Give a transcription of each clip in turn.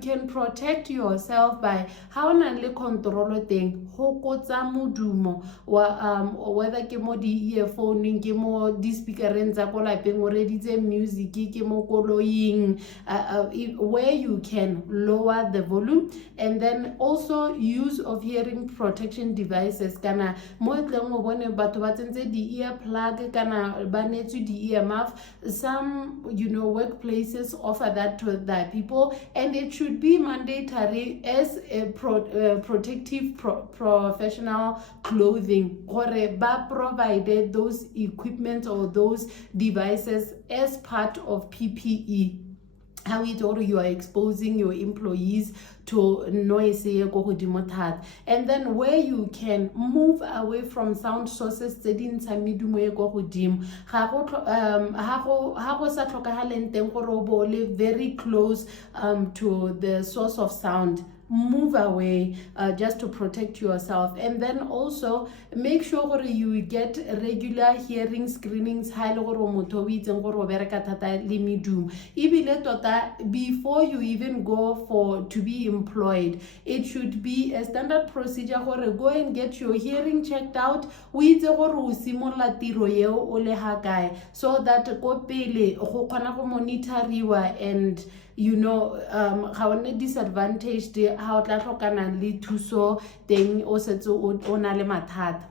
can protect yourself by how na le control teng hokotsa modumo wa whether ke mo di earphone ke mo di speakereng tsa ko lapeng o reditse music ke mo koloing where you can lower the volume, and then also use of hearing protection devices kana mo tleng o bone batho ba tsentse di ear plug kana ba netswe di ear muff. Some workplaces offer that to their people, and it should be mandatory as a protective professional clothing, or ba provided those equipment or those devices as part of PPE. How you are exposing your employees to noise, and then where you can move away from sound sources very close to the source of sound. Move away just to protect yourself, and then also make sure you get regular hearing screenings before you even go to be employed. It should be a standard procedure go and get your hearing checked out so that go pele go kgona go monitoriwa, and ga o ne disadvantaged ha o tla tlhokana le thuso teng o setse o na le mathata.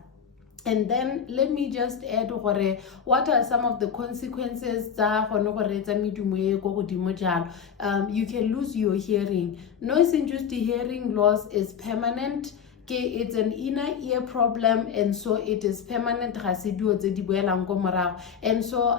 And then let me just add what are some of the consequences you can lose your hearing. Noise-induced hearing loss is permanent. It's an inner ear problem, and so it is permanent. And so